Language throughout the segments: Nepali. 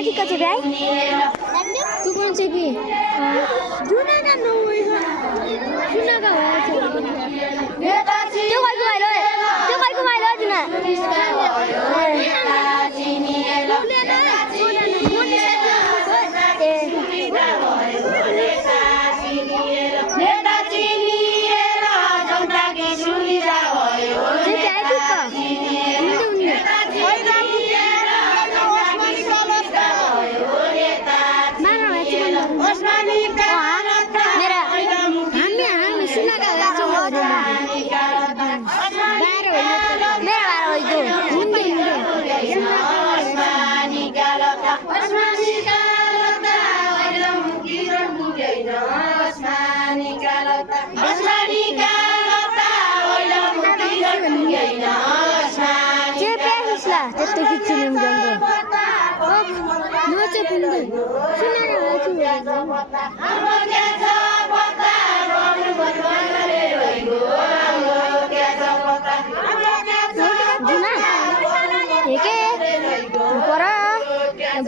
ठीक है भाई तू कौन से भी जुना का नो जुना का त्यो कोही घुमाइलो जुना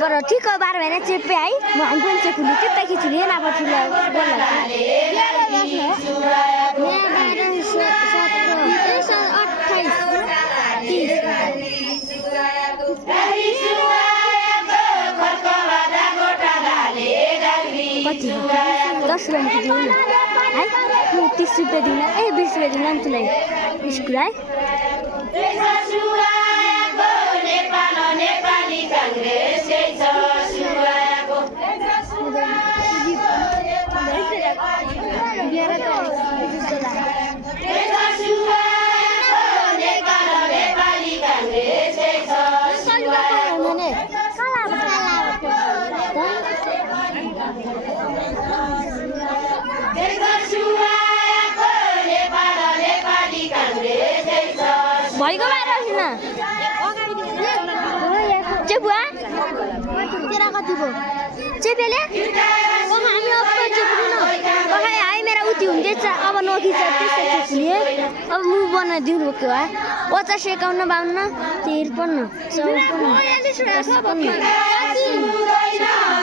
बरं ठीक आहे 12 महिन्यात चेपे आहे मग आपण चेपुली ते टाकी चुली ना आपण कति 10 रुपैयाँ दिनु है म 30 रुपैयाँ दिन 20 रुपैयाँ दिन तुलाई स्कुल है नेपाली कांग्रेस भइगयो बाह्र हैन चेपुआ तेरा कति भो चेपेले हामी अप्पो चेपुनु न हाई मेरा उति हुँदैछ अब नखिच त्यस्तै चेपुले अब मु बना दिनु के हो 50 51 52 53 54 55